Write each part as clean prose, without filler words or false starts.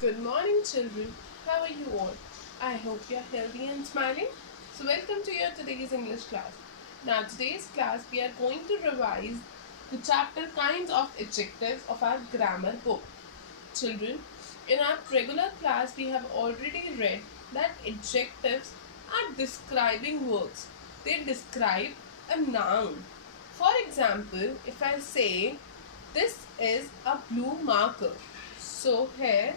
Good morning, children. How are you all? I hope you are healthy and smiling. So, welcome to your today's English class. Now, today's class we are going to revise the chapter kinds of adjectives of our grammar book. Children, in our regular class, we have already read that adjectives are describing words. They describe a noun. For example, if I say this is a blue marker, so here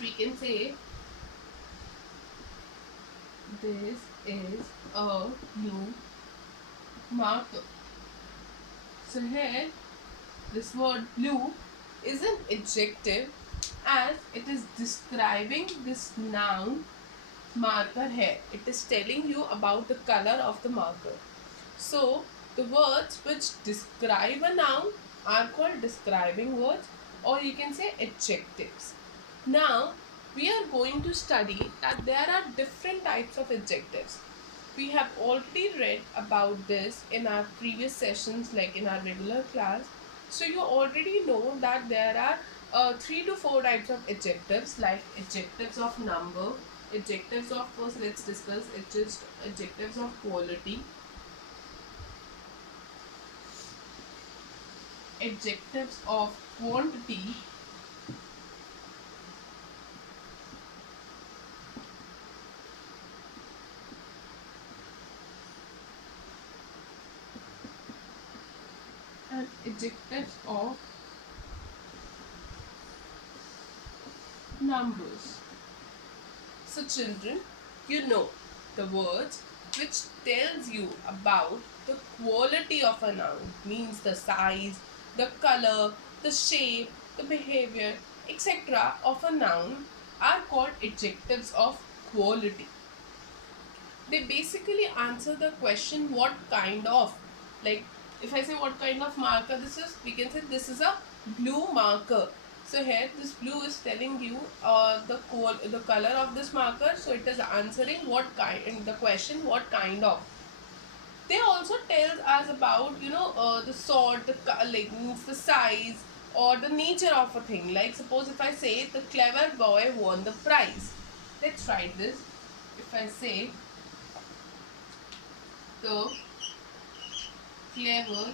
we can say this is a blue marker. So here this word blue is an adjective as it is describing this noun marker here. It is telling you about the color of the marker. So the words which describe a noun are called describing words, or you can say adjectives. Now we are going to study that there are different types of adjectives. We have already read about this in our previous sessions, like in our regular class. So you already know that there are 3 to 4 types of adjectives, like adjectives of number, adjectives of, first let's discuss adjectives of quality, adjectives of quantity, and adjectives of numbers. So children, you know the words which tells you about the quality of a noun, means the size, the color, the shape, the behavior, etc. of a noun are called adjectives of quality. They basically answer the question what kind of. Like if I say what kind of marker this is, we can say this is a blue marker. So here this blue is telling you the color of this marker, so it is answering what kind, in the question what kind of. They also tells us about the sort, like means the size or the nature of a thing. Like suppose if I say the clever boy won the prize, let's write this. If I say the clever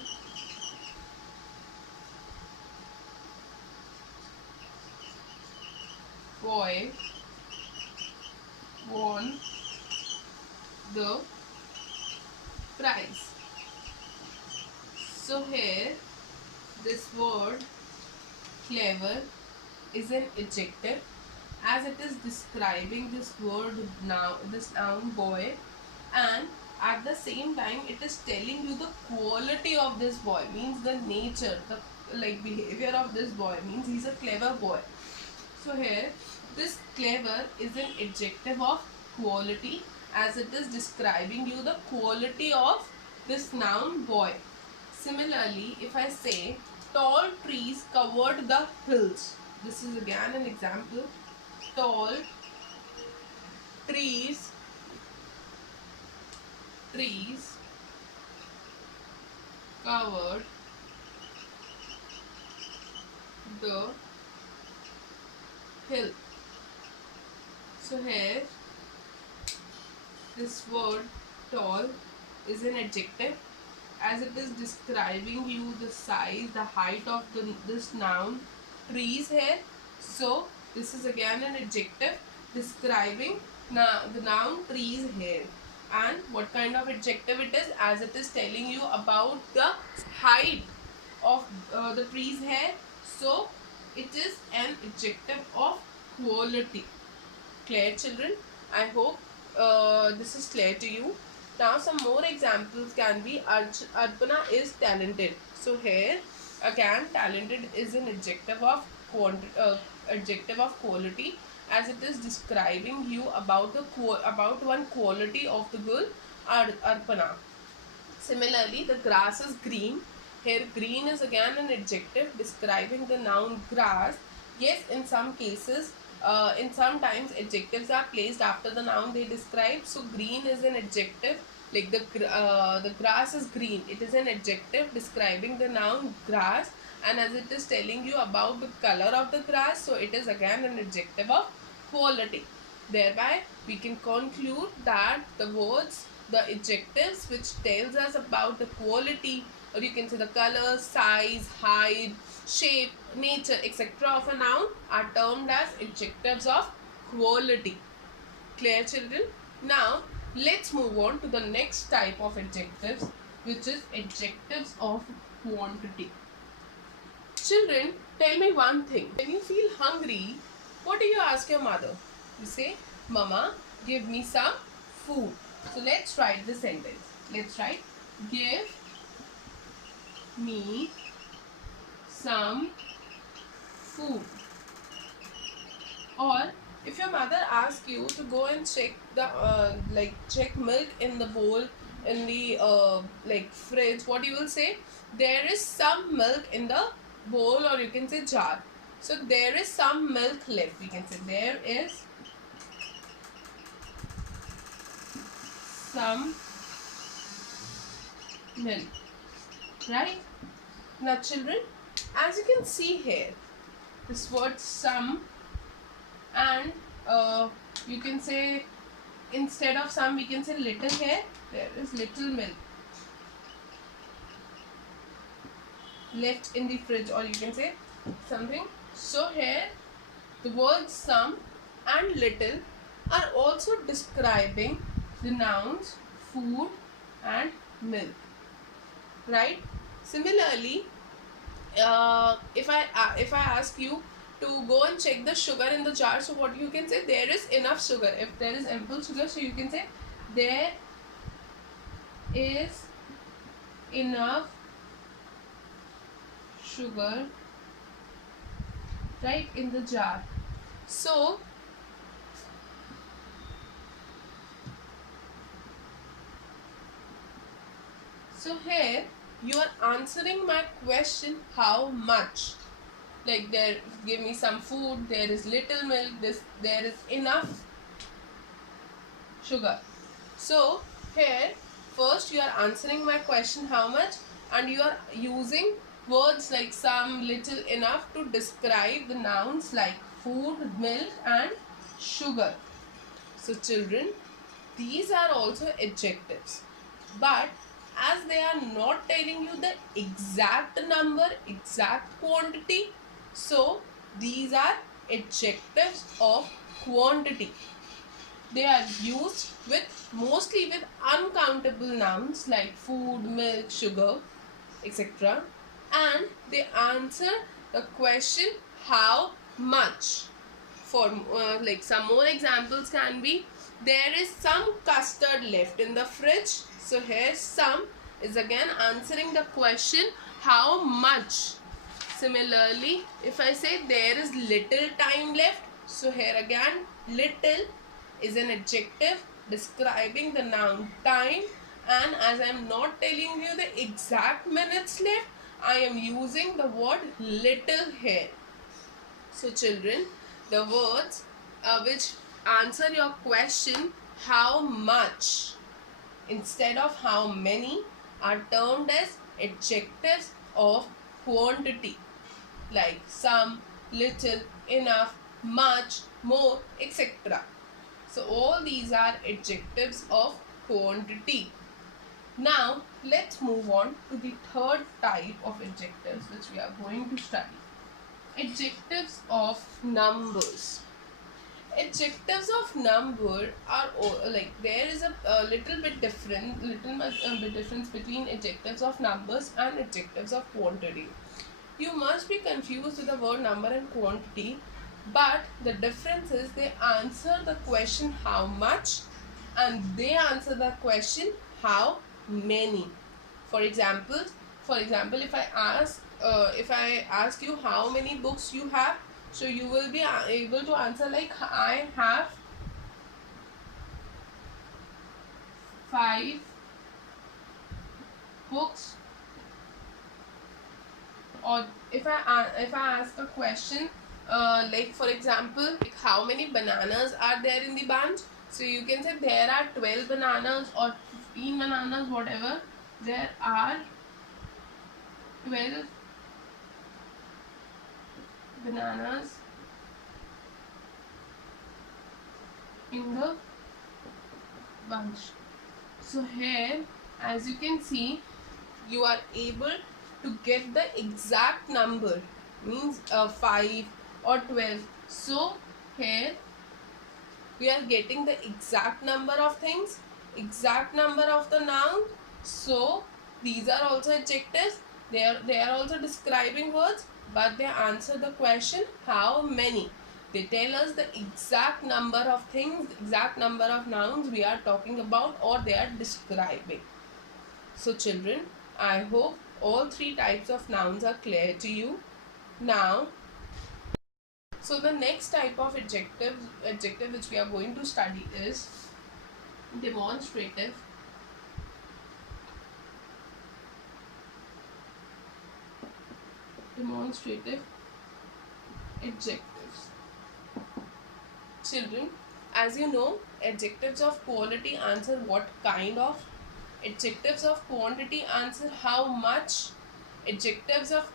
boy won the prize. So here this word clever is an adjective as it is describing this word now, this noun boy, and at the same time it is telling you the quality of this boy, means the nature, the like behavior of this boy, means he's a clever boy. So here this clever is an adjective of quality as it is describing you the quality of this noun boy. Similarly, if I say tall trees covered the hills, this is again an example. Tall trees trees covered the hill. So here this word tall is an adjective as it is describing you the size, the height of this noun trees here. So this is again an adjective describing the noun trees here. And what kind of adjective it is, as it is telling you about the height of the trees here. So it is an adjective of quality. Clear, children? I hope this is clear to you. Now some more examples can be Arpana is talented. So here again talented is an adjective of quality as it is describing you about about one quality of the girl Arpana. Similarly, the grass is green. Here green is again an adjective describing the noun grass. Yes, in some cases, in sometimes adjectives are placed after the noun they describe. So green is an adjective, like the grass is green. It is an adjective describing the noun grass, and as it is telling you about the color of the grass, so it is again an adjective of quality. Thereby we can conclude that the words, the adjectives which tells us about the quality, or you can say the color, size, height, shape, nature, etc. of a noun are termed as adjectives of quality. Clear, children? Now let's move on to the next type of adjectives, which is adjectives of quantity. Children, tell me one thing. When you feel hungry, what do you ask your mother? You say, Mama, give me some food. So let's write the sentence. Let's write, give me some food. Or if your mother asks you to go and check the check milk in the bowl in the fridge, what you will say? There is some milk in the bowl, or you can say jar. So there is some milk left. We can say there is some milk. Right? Now children, as you can see here, this word some, and you can say instead of some we can say little here. There is little milk left in the fridge, or you can say something. So here the words some and little are also describing the nouns food and milk, right? Similarly, if I ask you to go and check the sugar in the jar, so what you can say? There is enough sugar. If there is ample sugar, so you can say there is enough sugar, right, in the jar. So here you are answering my question, how much? Like there, give me some food, there is little milk, there is enough sugar. So here first you are answering my question, how much, and you are using words like some, little, enough to describe the nouns like food, milk and sugar. So children, these are also adjectives, but as they are not telling you the exact number, exact quantity, so these are adjectives of quantity. They are used mostly with uncountable nouns like food, milk, sugar, etc. And they answer the question how much. For some more examples can be, there is some custard left in the fridge. So here some is again answering the question how much. Similarly, if I say there is little time left, so here again little is an adjective describing the noun time, and as I am not telling you the exact minutes left, I am using the word little here. So children, the words which answer your question how much instead of how many are termed as adjectives of quantity, like some, little, enough, much, more, etc. So all these are adjectives of quantity. Now let's move on to the third type of adjectives which we are going to study. Adjectives of numbers. Adjectives of number are there is a little bit difference between adjectives of numbers and adjectives of quantity. You must be confused with the word number and quantity, but the difference is they answer the question how much and they answer the question how many. For example, if I ask you how many books you have, so you will be able to answer like I have 5 books. Or if I ask a question like for example, like how many bananas are there in the bunch, so you can say there are 12 bananas or 15 bananas, whatever. There are 12 bananas in the bunch. So here, as you can see, you are able to get the exact number, means 5 or 12. So here we are getting the exact number of things, exact number of the noun. So these are also adjectives. They are also describing words, but they answer the question how many. They tell us the exact number of things, exact number of nouns we are talking about, or they are describing. So children, I hope all three types of nouns are clear to you. Now, so the next type of adjective which we are going to study is demonstrative. Demonstrative adjectives. Children, as you know, adjectives of quality answer what kind of, adjectives of quantity answer how much, adjectives of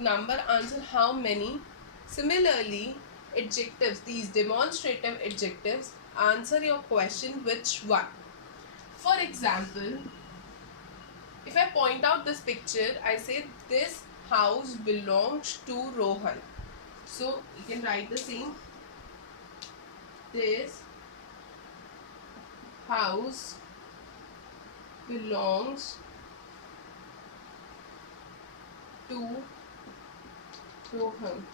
number answer how many. Similarly, adjectives, these demonstrative adjectives, answer your question which one. For example, if I point out this picture, I say this house belongs to Rohan. So you can write the same. This house belongs to Rohan.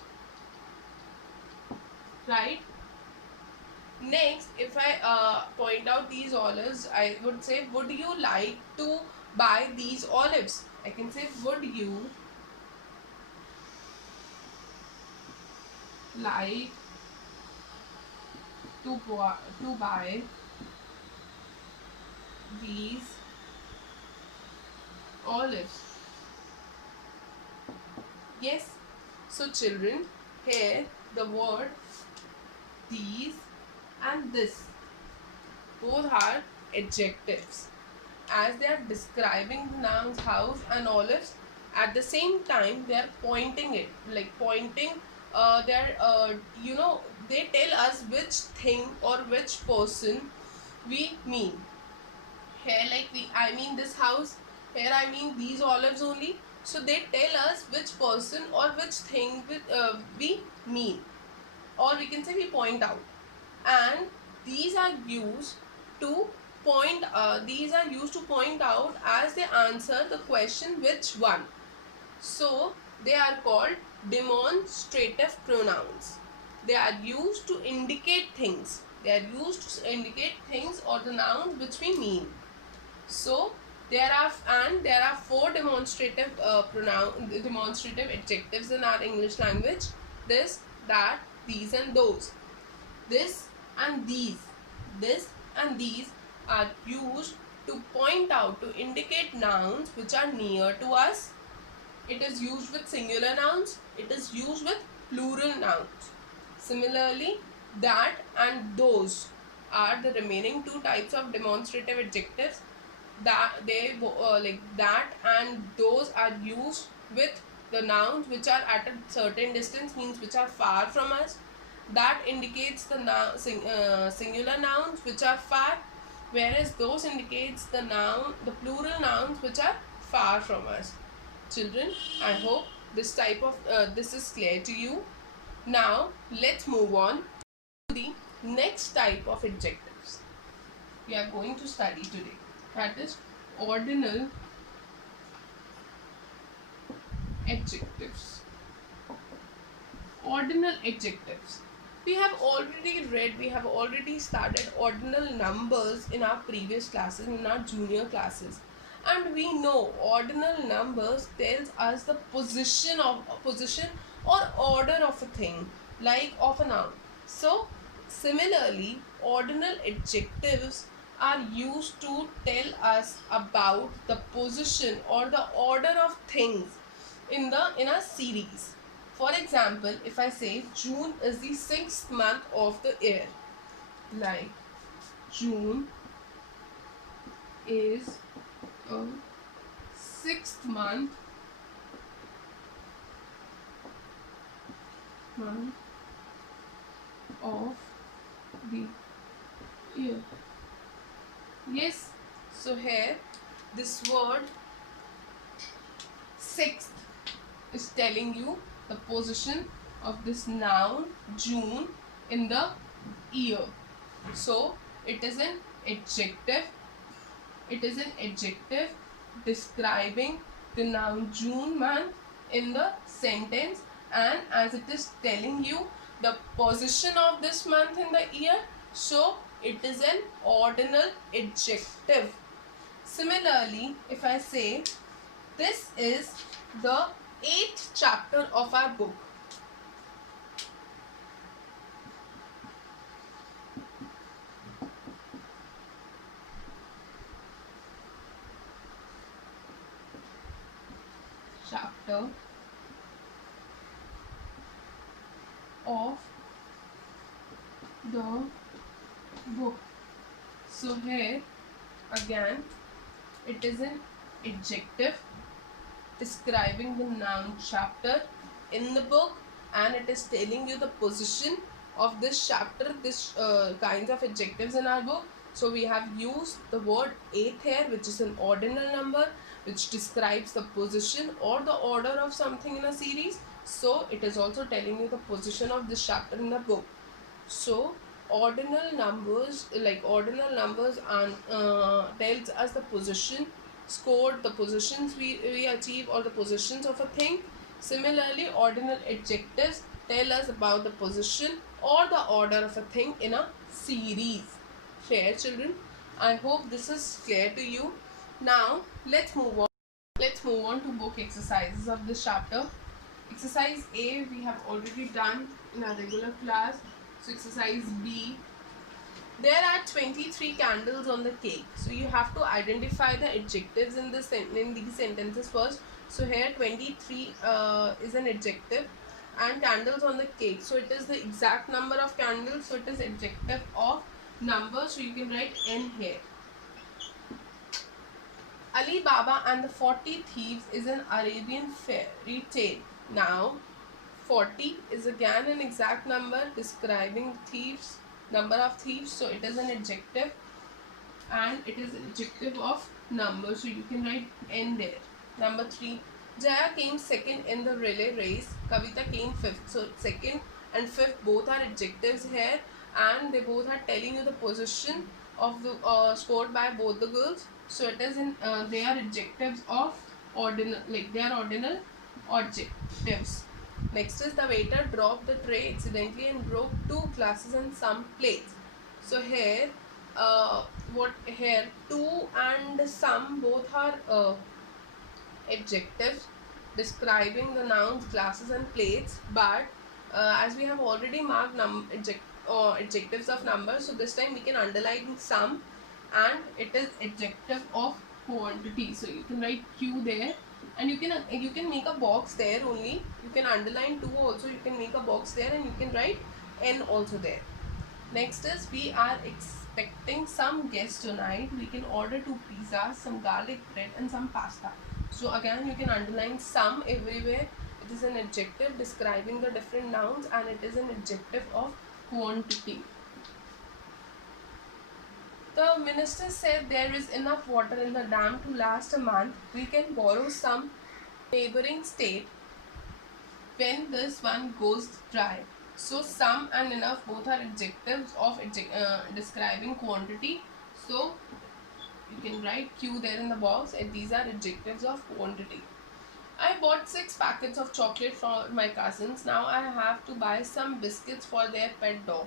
Right? Next, if I point out these olives, I would say, would you like to buy these olives? I can say, would you like to buy these olives? Yes. So children, here the word these and this both are adjectives, as they are describing the nouns house and olives. At the same time, they are pointing it, like pointing, they're they tell us which thing or which person we mean. Here, like I mean this house, here I mean these olives only. So they tell us which person or which thing we mean, or we can say we point out. And these are used to point out as they answer the question which one. So they are called demonstrative pronouns. They are used to indicate things. They are used to indicate things or the nouns which we mean. So there are four demonstrative adjectives in our English language: this, that, these, and those. This and these, this and these are used to point out, to indicate nouns which are near to us. It is used with singular nouns. It is used with plural nouns. Similarly, that and those are the remaining two types of demonstrative adjectives. Like that and those are used with the nouns which are at a certain distance, means which are far from us. That indicates the singular nouns which are far, whereas those indicates the plural nouns which are far from us. Children, I hope this is clear to you. Now let's move on to the next type of adjectives we are going to study today, that is ordinal adjectives. Ordinal adjectives. We have already started ordinal numbers in our previous classes, in our junior classes. And we know ordinal numbers tells us the position or order of a thing, like of a noun. So similarly, ordinal adjectives are used to tell us about the position or the order of things in a series. For example, if I say June is the 6th month of the year, like June is a 6th month month of the year. Yes, so here this word sixth is telling you the position of this noun June in the year. So it is an adjective. It is an adjective describing the noun June month in the sentence, and as it is telling you the position of this month in the year, so it is an ordinal adjective. Similarly, if I say this is the 8th chapter of our book. Chapter of the book. So here again it is an adjective describing the noun chapter in the book, and it is telling you the position of this chapter, this kinds of adjectives in our book. So we have used the word 8th here, which is an ordinal number which describes the position or the order of something in a series. So it is also telling you the position of this chapter in the book. So ordinal numbers, like ordinal numbers, and tells us the position scored, the positions we achieve, or the positions of a thing. Similarly, ordinal adjectives tell us about the position or the order of a thing in a series. Fair children, I hope this is clear to you. Now let's move on. Let's move on to book exercises of this chapter. Exercise A we have already done in our regular class. So exercise B, there are 23 candles on the cake. So you have to identify the adjectives in these sentences first. So here 23 is an adjective, and candles on the cake. So it is the exact number of candles. So it is adjective of number. So you can write N here. Ali Baba and the 40 Thieves is an Arabian fairy tale. Now 40 is again an exact number describing thieves, number of thieves. So it is an adjective, and it is an adjective of number. So you can write N there. Number 3, Jaya came second in the relay race. Kavita came fifth. So second and fifth both are adjectives here, and they both are telling you the position of the scored by both the girls. So it is in they are adjectives of ordinal, like they are ordinal adjectives. Next is the waiter dropped the tray accidentally and broke 2 glasses and some plates. So here, what here 2 and some both are adjectives describing the nouns glasses and plates. But as we have already marked adjectives of numbers, so this time we can underline some, and it is adjective of quantity. So you can write Q there, and you can make a box there only. You can underline 2 also. You can make a box there, and you can write N also there. Next is we are expecting some guests tonight. We can order 2 pizzas, some garlic bread, and some pasta. So again you can underline some everywhere. It is an adjective describing the different nouns, and it is an adjective of quantity. The minister said there is enough water in the dam to last a month. We can borrow some neighboring state when this one goes dry. So some and enough both are adjectives of describing quantity. So you can write Q there in the box, and these are adjectives of quantity. I bought 6 packets of chocolate for my cousins. Now I have to buy some biscuits for their pet dog.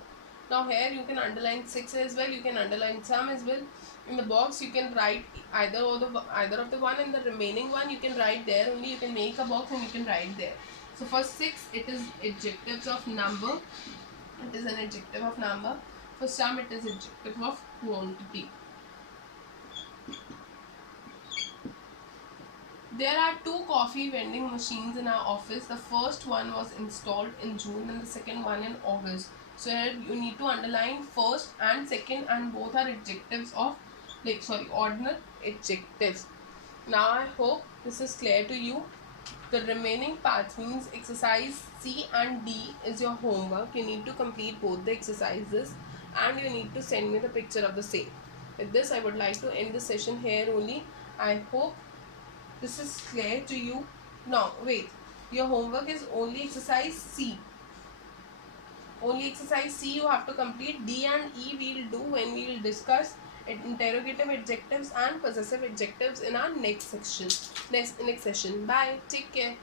Now here you can underline 6 as well. You can underline some as well. In the box you can write either of the one, and the remaining one you can write there only. You can make a box and you can write there. So for 6 it is adjectives of number. It is an adjective of number. For some it is adjective of quantity. There are 2 coffee vending machines in our office. The first one was installed in June and the second one in August. So here you need to underline first and second, and both are adjectives of ordinal adjectives. Now I hope this is clear to you. The remaining parts means exercise C and D is your homework. You need to complete both the exercises and you need to send me the picture of the same. With this, I would like to end the session here only. I hope this is clear to you. Now, wait. Your homework is only exercise C. Only exercise C you have to complete. D and E we will do when we will discuss interrogative adjectives and possessive adjectives in our next section. Next session. Bye. Take care.